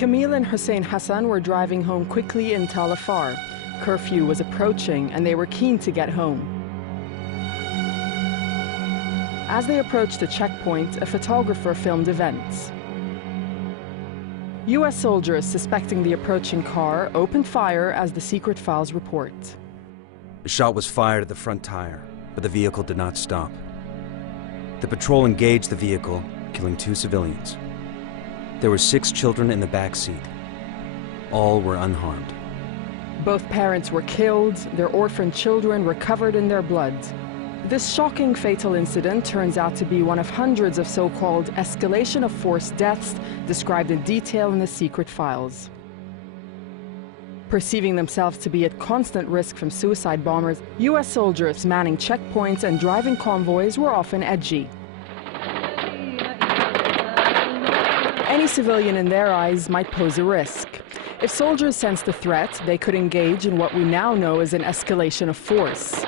Camille and Hussein Hassan were driving home quickly in Tal Afar. Curfew was approaching and they were keen to get home. As they approached the checkpoint, a photographer filmed events. US soldiers suspecting the approaching car opened fire, as the secret files report. A shot was fired at the front tire, but the vehicle did not stop. The patrol engaged the vehicle, killing 2 civilians. There were 6 children in the back seat. All were unharmed. Both parents were killed, their orphaned children were covered in their blood. This shocking fatal incident turns out to be one of hundreds of so-called escalation of force deaths described in detail in the secret files. Perceiving themselves to be at constant risk from suicide bombers, US soldiers manning checkpoints and driving convoys were often edgy. Any civilian in their eyes might pose a risk. If soldiers sensed a threat, they could engage in what we now know as an escalation of force.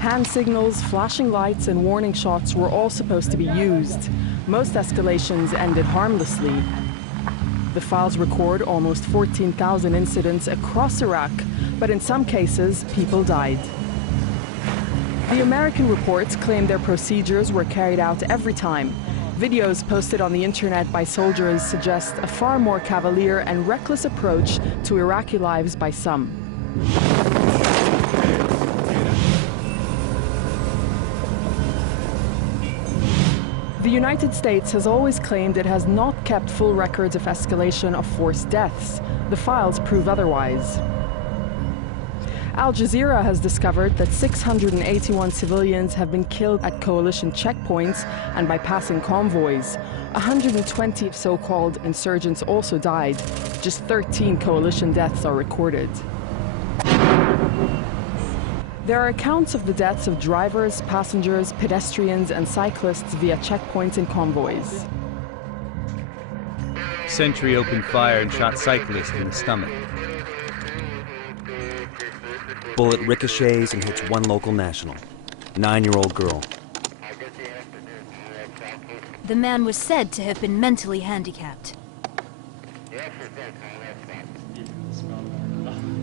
Hand signals, flashing lights, and warning shots were all supposed to be used. Most escalations ended harmlessly. The files record almost 14,000 incidents across Iraq, but in some cases, people died. The American reports claim their procedures were carried out every time. Videos posted on the internet by soldiers suggest a far more cavalier and reckless approach to Iraqi lives by some. The United States has always claimed it has not kept full records of escalation of force deaths. The files prove otherwise. Al Jazeera has discovered that 681 civilians have been killed at coalition checkpoints and by passing convoys. 120 so-called insurgents also died. Just 13 coalition deaths are recorded. There are accounts of the deaths of drivers, passengers, pedestrians, and cyclists via checkpoints and convoys. Sentry opened fire and shot cyclist in the stomach. Bullet ricochets and hits 1 local national, 9-year-old girl. The man was said to have been mentally handicapped.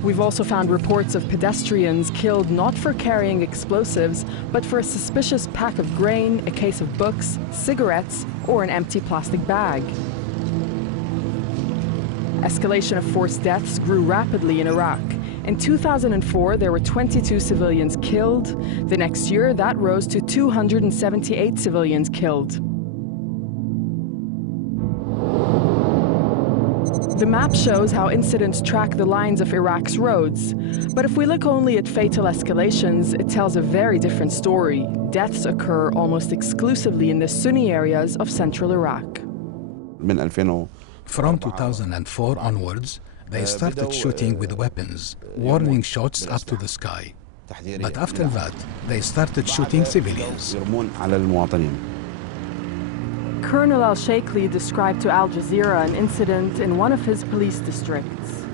We've also found reports of pedestrians killed not for carrying explosives, but for a suspicious pack of grain, a case of books, cigarettes, or an empty plastic bag. Escalation of force deaths grew rapidly in Iraq. In 2004, there were 22 civilians killed. The next year, that rose to 278 civilians killed. The map shows how incidents track the lines of Iraq's roads. But if we look only at fatal escalations, it tells a very different story. Deaths occur almost exclusively in the Sunni areas of central Iraq. From 2004 onwards, they started shooting with weapons, warning shots up to the sky. But after that, they started shooting civilians. Colonel al-Sheikhli described to Al Jazeera an incident in one of his police districts.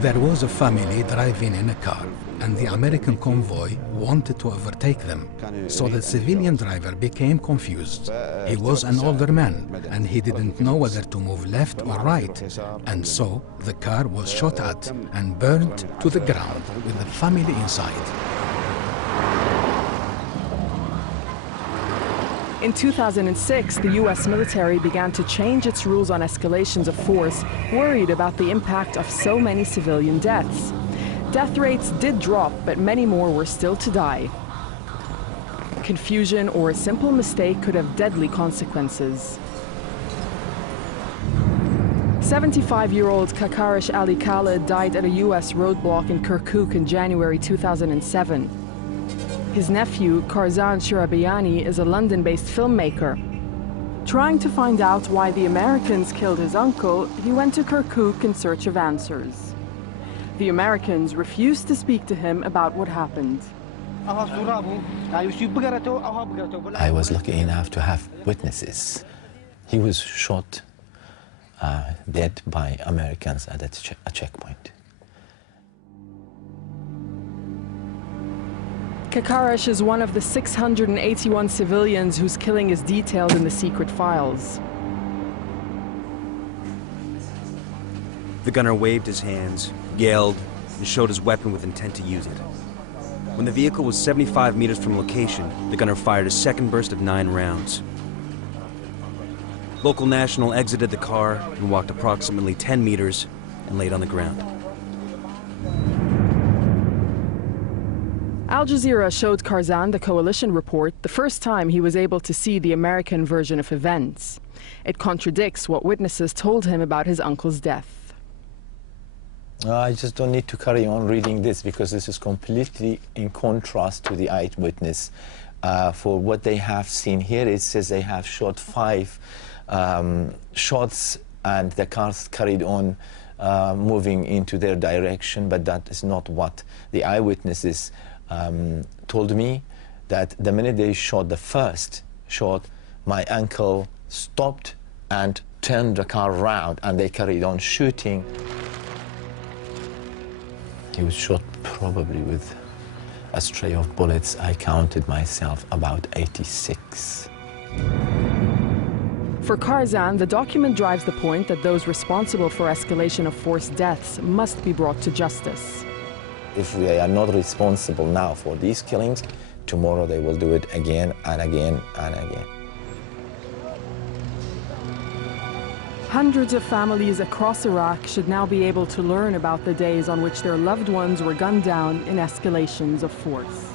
There was a family driving in a car, and the American convoy wanted to overtake them. So the civilian driver became confused. He was an older man, and he didn't know whether to move left or right. And so the car was shot at and burned to the ground with the family inside. In 2006, the US military began to change its rules on escalations of force, worried about the impact of so many civilian deaths. Death rates did drop, but many more were still to die. Confusion or a simple mistake could have deadly consequences. 75-year-old Kakarish Ali Khaled died at a US roadblock in Kirkuk in January 2007. His nephew, Karzan Shirabiani, is a London-based filmmaker. Trying to find out why the Americans killed his uncle, he went to Kirkuk in search of answers. The Americans refused to speak to him about what happened. I was lucky enough to have witnesses. He was shot dead by Americans at a checkpoint. Kakaresh is one of the 681 civilians whose killing is detailed in the secret files. The gunner waved his hands, yelled, and showed his weapon with intent to use it. When the vehicle was 75 meters from location, the gunner fired a second burst of 9 rounds. Local national exited the car and walked approximately 10 meters and laid on the ground. Al Jazeera showed Karzan the coalition report the first time he was able to see the American version of events. It contradicts what witnesses told him about his uncle's death. I just don't need to carry on reading this because this is completely in contrast to the eyewitness. For what they have seen here, it says they have shot 5 shots and the cars carried on moving into their direction, but that is not what the eyewitnesses told me. That the minute they shot the first shot, my uncle stopped and turned the car around and they carried on shooting. He was shot probably with a stray of bullets. I counted myself about 86. For Karzan, the document drives the point that those responsible for escalation of forced deaths must be brought to justice. If we are not responsible now for these killings, tomorrow they will do it again and again and again. Hundreds of families across Iraq should now be able to learn about the days on which their loved ones were gunned down in escalations of force.